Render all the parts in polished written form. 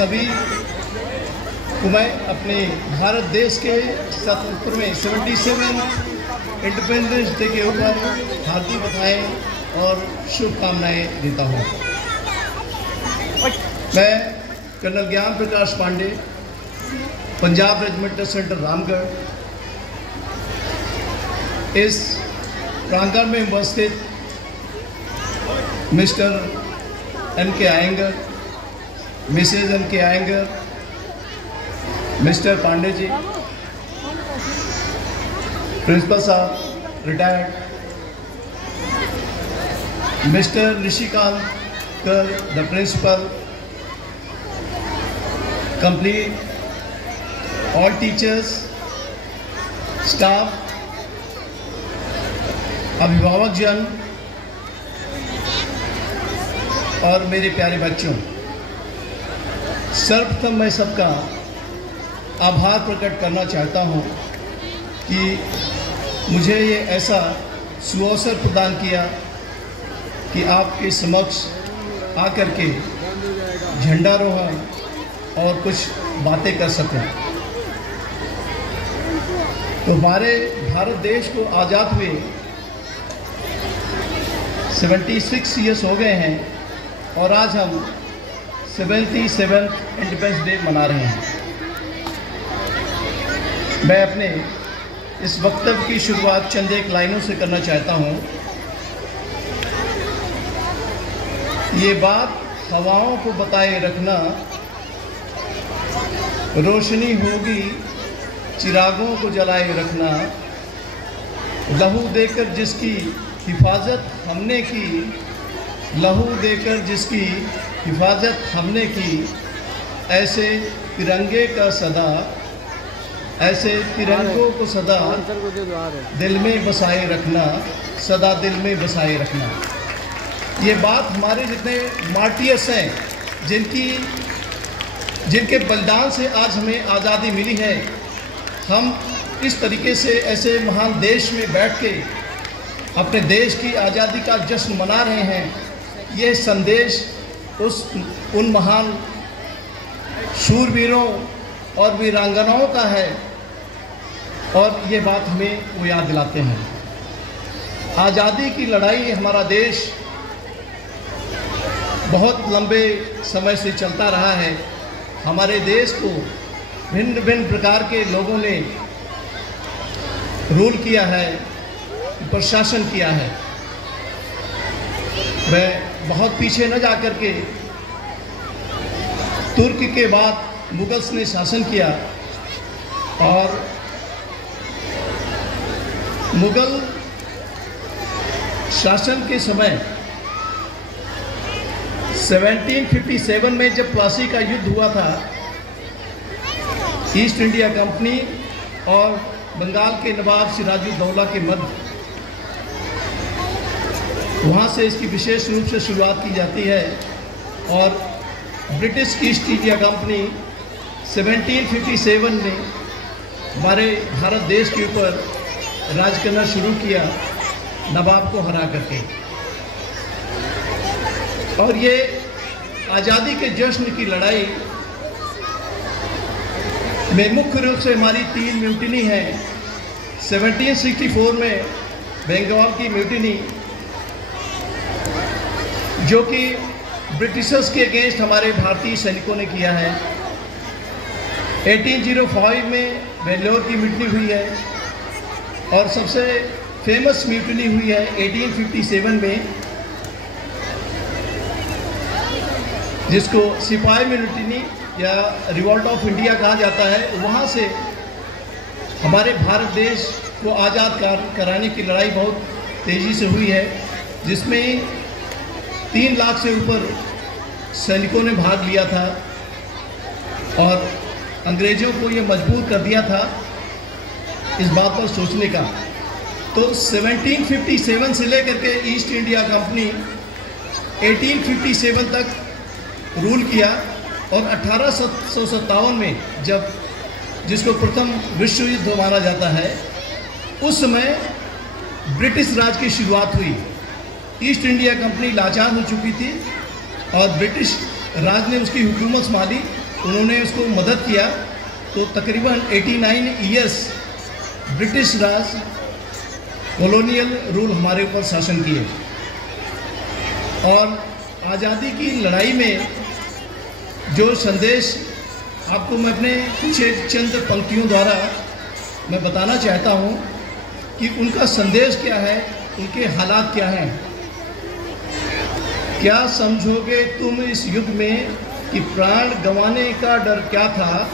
सभी को मैं अपने भारत देश के स्वतंत्र में 77 इंडिपेंडेंस डे के ऊपर हार्दिक बधाई और शुभकामनाएं देता हूँ। मैं colonel Gyan Prakash Pandey, Punjab regimental centre Ramgarh, इस प्रांगण में उपस्थित mister N K. Iyengar, Mrs N K. Iyengar, mister Pandey ji, principal साहब retired, mister Nishikant Kar the principal, complete, all teachers, staff, अभिभावक जन और मेरे प्यारे बच्चों, सर्वप्रथम मैं सबका आभार प्रकट करना चाहता हूं कि मुझे ये ऐसा सुअवसर प्रदान किया कि आपके समक्ष आकर के झंडारोहण और कुछ बातें कर सकूं। तो हमारे भारत देश को आज़ाद हुए 76 ईयर्स हो गए हैं और आज हम 77th इंडिपेंडेंस डे मना रहे हैं। मैं अपने इस वक्तव्य की शुरुआत चंद एक लाइनों से करना चाहता हूँ। ये बात हवाओं को बताए रखना, रोशनी होगी चिरागों को जलाए रखना, लहू देकर जिसकी हिफाजत हमने की, लहू देकर जिसकी हिफाजत हमने की, ऐसे तिरंगे का सदा, ऐसे तिरंगों को सदा दिल में बसाए रखना, सदा दिल में बसाए रखना। ये बात हमारे जितने मार्टियर्स हैं, जिनके बलिदान से आज हमें आज़ादी मिली है, हम इस तरीके से ऐसे महान देश में बैठ के अपने देश की आज़ादी का जश्न मना रहे हैं। ये संदेश उन महान शूरवीरों और वीरांगनाओं का है और ये बात हमें वो याद दिलाते हैं। आज़ादी की लड़ाई हमारा देश बहुत लंबे समय से चलता रहा है। हमारे देश को भिन्न भिन्न प्रकार के लोगों ने रूल किया है, प्रशासन किया है। मैं बहुत पीछे न जाकर के तुर्क के बाद मुगल्स ने शासन किया और मुगल शासन के समय 1757 में जब प्लासी का युद्ध हुआ था, ईस्ट इंडिया कंपनी और बंगाल के नवाब सिराजुद्दौला के मध्य, वहाँ से इसकी विशेष रूप से शुरुआत की जाती है और ब्रिटिश ईस्ट इंडिया कंपनी 1757 में हमारे भारत देश के ऊपर राज करना शुरू किया, नवाब को हरा करके। और ये आज़ादी के जश्न की लड़ाई में मुख्य रूप से हमारी 3 म्यूटिनी है। 1764 में बंगाल की म्यूटिनी, जो कि ब्रिटिशर्स के अगेंस्ट हमारे भारतीय सैनिकों ने किया है। 1805 में बेंगलोर की म्यूटिनी हुई है और सबसे फेमस म्यूटिनी हुई है 1857 में, जिसको सिपाही म्यूटिनी या रिवॉल्ट ऑफ इंडिया कहा जाता है। वहाँ से हमारे भारत देश को आज़ाद कराने की लड़ाई बहुत तेज़ी से हुई है, जिसमें 3 लाख से ऊपर सैनिकों ने भाग लिया था और अंग्रेज़ों को ये मजबूर कर दिया था इस बात पर सोचने का। तो 1757 से लेकर के ईस्ट इंडिया कंपनी 1857 तक रूल किया और 1857 में जब जिसको प्रथम विश्व युद्ध माना जाता है, उस समय ब्रिटिश राज की शुरुआत हुई। ईस्ट इंडिया कंपनी लाचार हो चुकी थी और ब्रिटिश राज ने उसकी हुकूमत संभाली उन्होंने उसको मदद किया। तो तकरीबन 89 ईयर्स ब्रिटिश राज कॉलोनियल रूल हमारे ऊपर शासन किए, और आज़ादी की लड़ाई में जो संदेश आपको मैं अपने कुछ चंद पंक्तियों द्वारा मैं बताना चाहता हूँ कि उनका संदेश क्या है, उनके हालात क्या हैं। क्या समझोगे तुम इस युग में कि प्राण गंवाने का डर क्या था?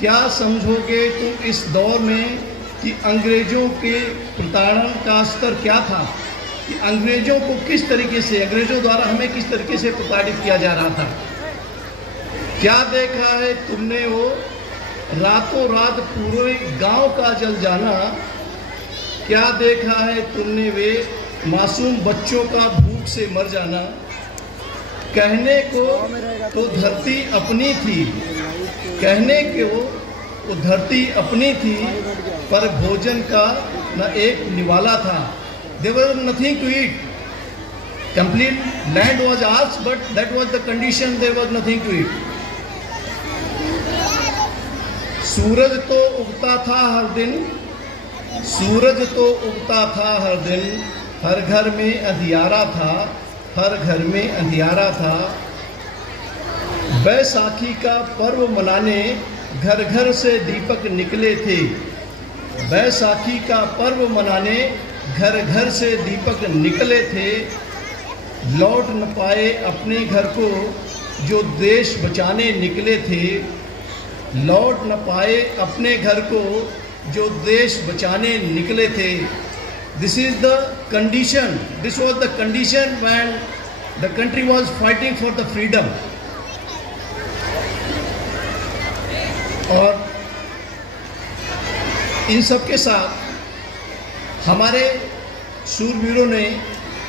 क्या समझोगे तुम इस दौर में कि अंग्रेज़ों के प्रताड़न का स्तर क्या था, कि अंग्रेज़ों को किस तरीके से, अंग्रेज़ों द्वारा हमें किस तरीके से प्रताड़ित किया जा रहा था। क्या देखा है तुमने वो रातों रात पूरे गांव का जल जाना? क्या देखा है तुमने वे मासूम बच्चों का भूख से मर जाना? कहने को तो धरती अपनी थी, कहने को वो धरती अपनी थी, पर भोजन का न एक निवाला था। There was nothing to eat. Complete land was ours, but that was the condition. There was nothing to eat. सूरज तो उगता था हर दिन, सूरज तो उगता था हर दिन, हर घर में अंधियारा था, हर घर में अंधियारा था। बैसाखी का पर्व मनाने घर घर से दीपक निकले थे, बैसाखी का पर्व मनाने घर घर से दीपक निकले थे। लौट न पाए अपने घर को जो देश बचाने निकले थे, लौट न पाए अपने घर को जो देश बचाने निकले थे। This is the condition, this was the condition when the country was fighting for the freedom. और इन सब के साथ हमारे शूरवीरों ने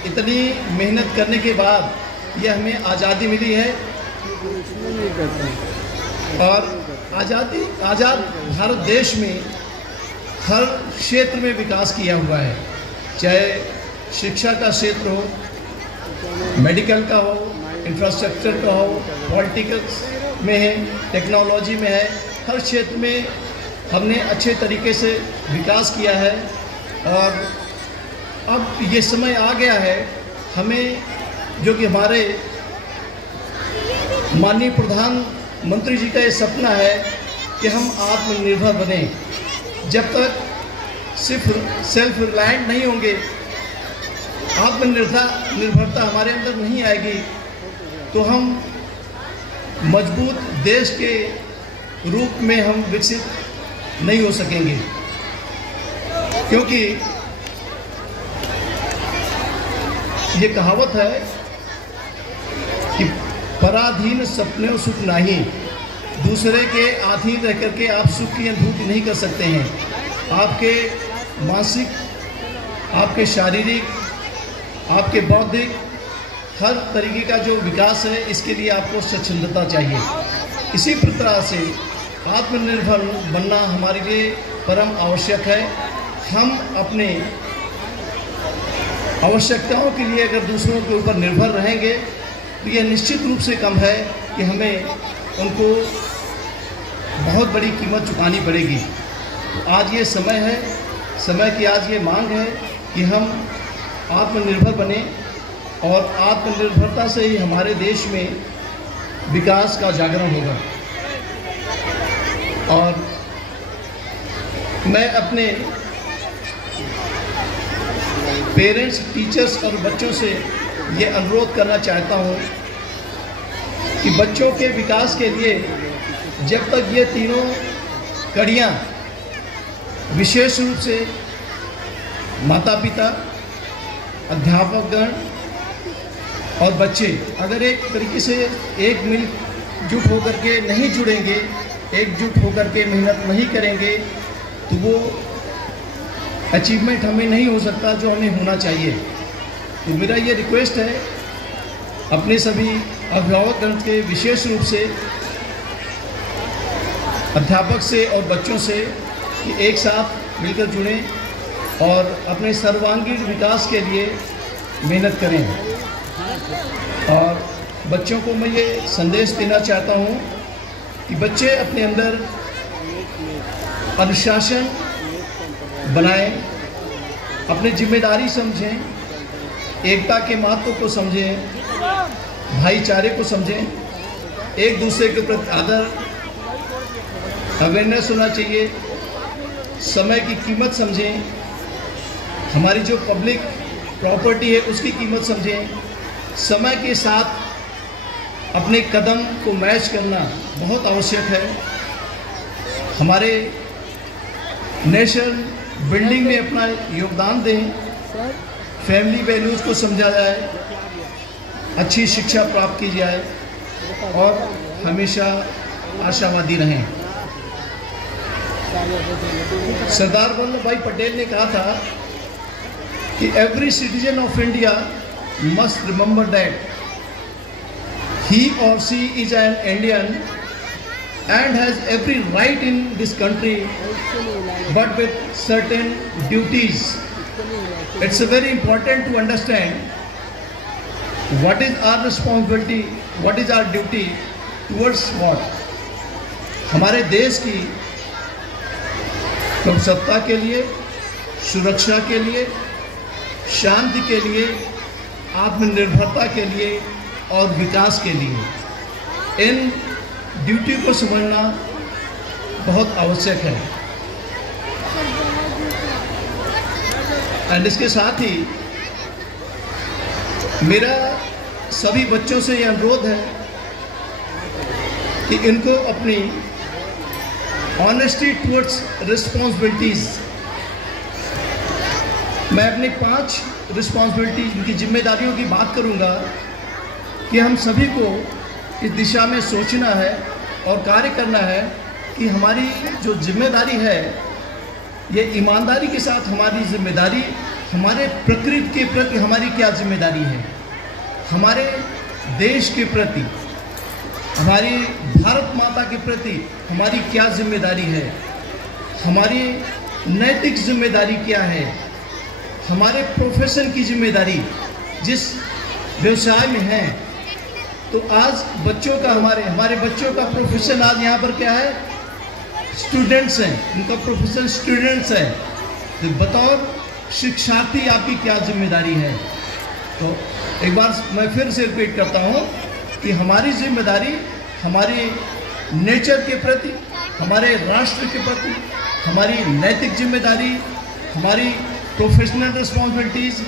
इतनी मेहनत करने के बाद ये हमें आज़ादी मिली है, और आज़ाद भारत देश में हर क्षेत्र में विकास किया हुआ है, चाहे शिक्षा का क्षेत्र हो, मेडिकल का हो, इंफ्रास्ट्रक्चर का हो, पॉलिटिक्स में है, टेक्नोलॉजी में है, हर क्षेत्र में हमने अच्छे तरीके से विकास किया है। और अब ये समय आ गया है हमें, जो कि हमारे माननीय प्रधानमंत्री जी का ये सपना है कि हम आत्मनिर्भर बने। जब तक सिर्फ सेल्फ रिलायंट नहीं होंगे, आत्मनिर्भरता हमारे अंदर नहीं आएगी, तो हम मजबूत देश के रूप में हम विकसित नहीं हो सकेंगे। क्योंकि ये कहावत है कि पराधीन सपने सुख नहीं, दूसरे के अधीन रह करके आप सुख की अनुभूति नहीं कर सकते हैं। आपके मानसिक, आपके शारीरिक, आपके बौद्धिक हर तरीके का जो विकास है, इसके लिए आपको स्वच्छंदता चाहिए। इसी प्रकार से आत्मनिर्भर बनना हमारे लिए परम आवश्यक है। हम अपने आवश्यकताओं के लिए अगर दूसरों के ऊपर निर्भर रहेंगे तो यह निश्चित रूप से कम है कि हमें उनको बहुत बड़ी कीमत चुकानी पड़ेगी। तो आज ये समय है, समय की आज ये मांग है कि हम आत्मनिर्भर बने, और आत्मनिर्भरता से ही हमारे देश में विकास का जागरण होगा। और मैं अपने पेरेंट्स, टीचर्स और बच्चों से ये अनुरोध करना चाहता हूँ कि बच्चों के विकास के लिए जब तक ये तीनों कड़ियाँ, विशेष रूप से माता पिता, अध्यापकगण और बच्चे, अगर एक तरीके से एक मिलजुट होकर के नहीं जुड़ेंगे, एकजुट होकर के मेहनत नहीं करेंगे, तो वो अचीवमेंट हमें नहीं हो सकता जो हमें होना चाहिए। तो मेरा ये रिक्वेस्ट है अपने सभी अभिभावकगण के, विशेष रूप से अध्यापक से और बच्चों से, कि एक साथ मिलकर जुड़ें और अपने सर्वांगीण विकास के लिए मेहनत करें। और बच्चों को मैं ये संदेश देना चाहता हूँ कि बच्चे अपने अंदर अनुशासन बनाएं, अपनी जिम्मेदारी समझें, एकता के महत्व को समझें, भाईचारे को समझें, एक दूसरे के प्रति आदर, अवेयरनेस होना चाहिए, समय की कीमत समझें, हमारी जो पब्लिक प्रॉपर्टी है उसकी कीमत समझें, समय के साथ अपने कदम को मैच करना बहुत आवश्यक है। हमारे नेशन बिल्डिंग में अपना योगदान दें, फैमिली वैल्यूज़ को समझा जाए, अच्छी शिक्षा प्राप्त की जाए और हमेशा आशावादी रहें। सरदार वल्लभ भाई पटेल ने कहा था कि every citizen of India must remember that he or she is an Indian and has every right in this country, but with certain duties. It's very important to understand what is our responsibility, what is our duty towards what. हमारे देश की सत्ता के लिए, सुरक्षा के लिए, शांति के लिए, आत्मनिर्भरता के लिए और विकास के लिए इन ड्यूटी को समझना बहुत आवश्यक है। एंड इसके साथ ही मेरा सभी बच्चों से यह अनुरोध है कि इनको अपनी ऑनेस्टी टुवर्ड्स रिस्पॉन्सिबिलिटीज़, मैं अपनी 5 रिस्पॉन्सिबिलिटी, इनकी जिम्मेदारियों की बात करूंगा कि हम सभी को इस दिशा में सोचना है और कार्य करना है कि हमारी जो जिम्मेदारी है ये ईमानदारी के साथ हमारी जिम्मेदारी, हमारे प्रकृति के प्रति हमारी क्या जिम्मेदारी है, हमारे देश के प्रति, हमारी भारत माता के प्रति हमारी क्या जिम्मेदारी है, हमारी नैतिक जिम्मेदारी क्या है, हमारे प्रोफेशन की जिम्मेदारी जिस व्यवसाय में है। तो आज बच्चों का हमारे बच्चों का प्रोफेशन आज यहाँ पर क्या है, स्टूडेंट्स हैं, उनका प्रोफेशन स्टूडेंट्स है। तो बतौर शिक्षार्थी आपकी क्या जिम्मेदारी है। तो एक बार मैं फिर से रिपीट करता हूँ कि हमारी जिम्मेदारी हमारी नेचर के प्रति, हमारे राष्ट्र के प्रति, हमारी नैतिक जिम्मेदारी, हमारी प्रोफेशनल रिस्पॉन्सिबिलिटीज़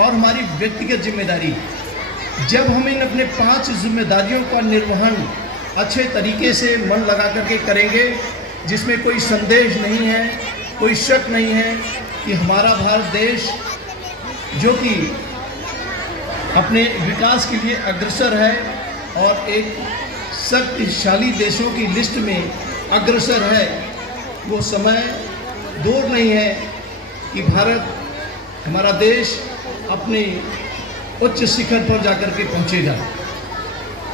और हमारी व्यक्तिगत जिम्मेदारी, जब हम इन अपने 5 जिम्मेदारियों का निर्वहन अच्छे तरीके से मन लगा करके करेंगे, जिसमें कोई संदेह नहीं है, कोई शक नहीं है कि हमारा भारत देश जो कि अपने विकास के लिए अग्रसर है और एक शक्तिशाली देशों की लिस्ट में अग्रसर है, वो समय दूर नहीं है कि भारत, हमारा देश अपनी उच्च शिखर पर जाकर के पहुंचेगा।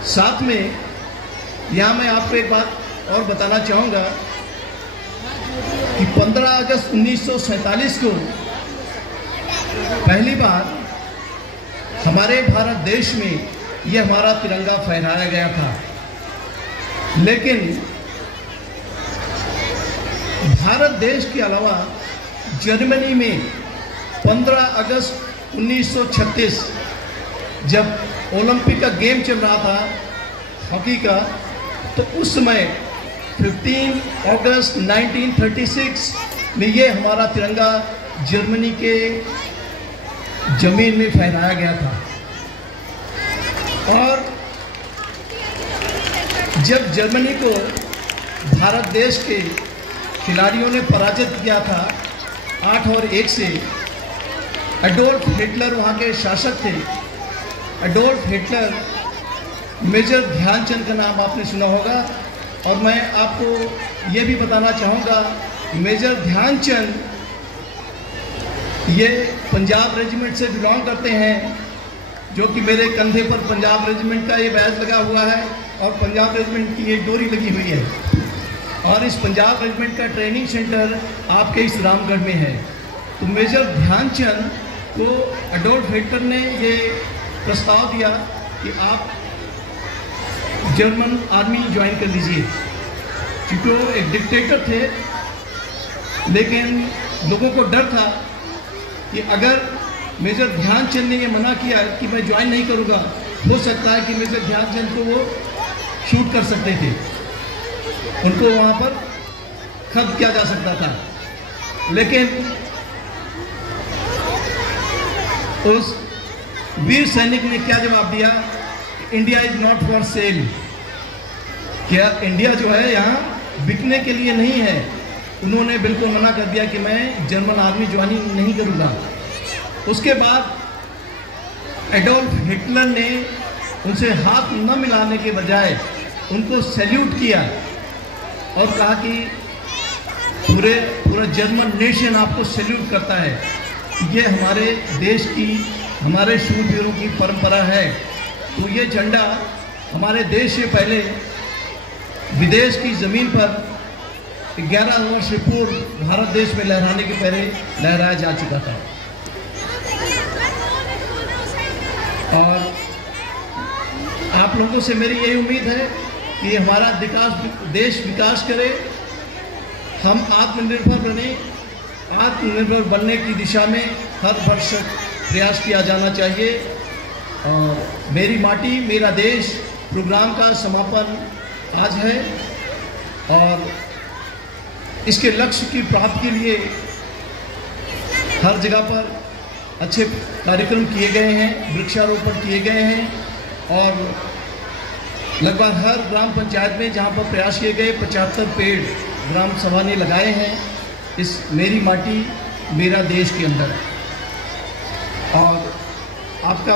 साथ में यहाँ मैं आपको एक बात और बताना चाहूँगा कि 15 अगस्त 1947 को पहली बार हमारे भारत देश में यह हमारा तिरंगा फहराया गया था। लेकिन भारत देश के अलावा जर्मनी में 15 अगस्त 1936 जब ओलंपिक का गेम चल रहा था हॉकी का, तो उस समय 15 अगस्त 1936 में ये हमारा तिरंगा जर्मनी के जमीन में फहराया गया था। और जब जर्मनी को भारत देश के खिलाड़ियों ने पराजित किया था 8-1 से, एडोल्फ हिटलर वहाँ के शासक थे। एडोल्फ हिटलर, मेजर ध्यानचंद का नाम आपने सुना होगा। और मैं आपको ये भी बताना चाहूँगा, मेजर ध्यानचंद ये पंजाब रेजिमेंट से बिलोंग करते हैं, जो कि मेरे कंधे पर पंजाब रेजिमेंट का ये बैज लगा हुआ है और पंजाब रेजिमेंट की ये डोरी लगी हुई है। और इस पंजाब रेजिमेंट का ट्रेनिंग सेंटर आपके इस रामगढ़ में है। तो मेजर ध्यानचंद को एडोल्फ हिटलर ने ये प्रस्ताव दिया कि आप जर्मन आर्मी ज्वाइन कर लीजिए। क्योंकि वो एक डिक्टेटर थे, लेकिन लोगों को डर था कि अगर मेजर ध्यानचंद ने ये मना किया कि मैं ज्वाइन नहीं करूँगा, हो सकता है कि मेजर ध्यानचंद को वो शूट कर सकते थे, उनको वहाँ पर खत्म किया जा सकता था। लेकिन उस वीर सैनिक ने क्या जवाब दिया? India is not for sale. क्या इंडिया जो है यहाँ बिकने के लिए नहीं है। उन्होंने बिल्कुल मना कर दिया कि मैं जर्मन आर्मी ज्वाइन नहीं करूँगा। उसके बाद एडोल्फ हिटलर ने उनसे हाथ न मिलाने के बजाय उनको सैल्यूट किया और कहा कि पूरा जर्मन नेशन आपको सैल्यूट करता है। ये हमारे देश की, हमारे शूरवीरों की परंपरा है। तो ये झंडा हमारे देश से पहले विदेश की ज़मीन पर 11 वर्ष पूर्व भारत देश में लहराने के पहले लहराया जा चुका था। और आप लोगों से मेरी यही उम्मीद है कि हमारा देश विकास करे, हम आत्मनिर्भर बने। आत्मनिर्भर बनने की दिशा में हर वर्ष प्रयास किया जाना चाहिए। और मेरी माटी मेरा देश प्रोग्राम का समापन आज है और इसके लक्ष्य की प्राप्ति के लिए हर जगह पर अच्छे कार्यक्रम किए गए हैं, वृक्षारोपण किए गए हैं और लगभग हर ग्राम पंचायत में जहां पर प्रयास किए गए 75 पेड़ ग्राम सभा ने लगाए हैं इस मेरी माटी मेरा देश के अंदर। और आपका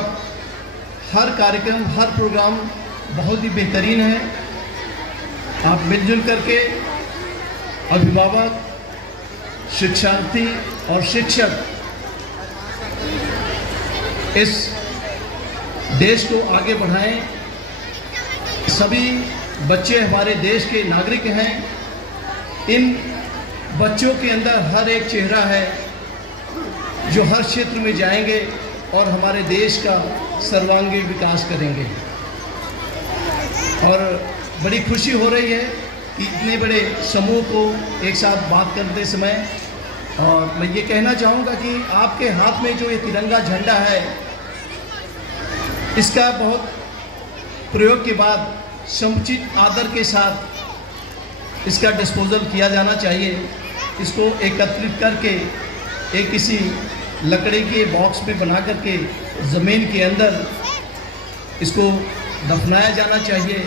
हर कार्यक्रम, हर प्रोग्राम बहुत ही बेहतरीन है। आप मिलजुल करके अभिभावक, शिक्षार्थी और शिक्षक इस देश को आगे बढ़ाएं। सभी बच्चे हमारे देश के नागरिक हैं। इन बच्चों के अंदर हर एक चेहरा है जो हर क्षेत्र में जाएंगे और हमारे देश का सर्वांगीण विकास करेंगे। और बड़ी खुशी हो रही है कि इतने बड़े समूह को एक साथ बात करते समय, और मैं ये कहना चाहूँगा कि आपके हाथ में जो ये तिरंगा झंडा है, इसका बहुत प्रयोग के बाद समुचित आदर के साथ इसका डिस्पोजल किया जाना चाहिए। इसको एकत्रित करके एक किसी लकड़ी के बॉक्स में बना करके ज़मीन के अंदर इसको दफनाया जाना चाहिए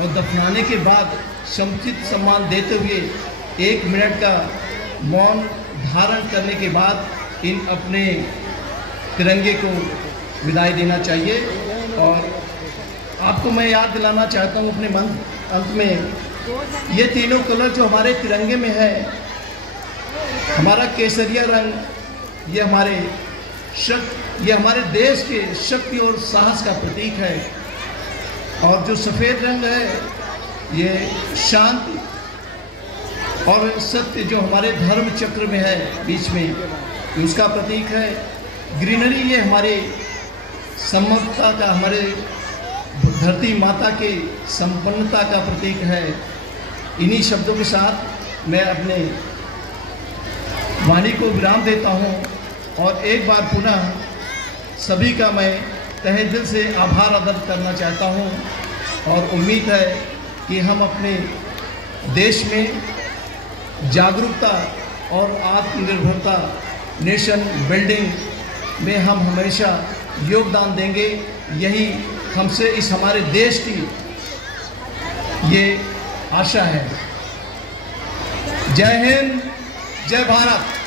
और दफनाने के बाद समुचित सम्मान देते हुए 1 मिनट का मौन धारण करने के बाद इन अपने तिरंगे को विदाई देना चाहिए। और आपको मैं याद दिलाना चाहता हूँ अपने मन अंत में, ये तीनों कलर जो हमारे तिरंगे में है, हमारा केसरिया रंग, ये हमारे देश के शक्ति और साहस का प्रतीक है। और जो सफ़ेद रंग है, ये शांति और सत्य जो हमारे धर्म चक्र में है बीच में, उसका प्रतीक है। ग्रीनरी ये हमारे समता का, हमारे धरती माता के संपन्नता का प्रतीक है। इन्हीं शब्दों के साथ मैं अपने वाणी को विराम देता हूँ और एक बार पुनः सभी का मैं तहे दिल से आभार अदा करना चाहता हूँ। और उम्मीद है कि हम अपने देश में जागरूकता और आत्मनिर्भरता, नेशन बिल्डिंग में हम हमेशा योगदान देंगे। यही हमसे इस हमारे देश की ये आशा है। जय हिंद, जय भारत।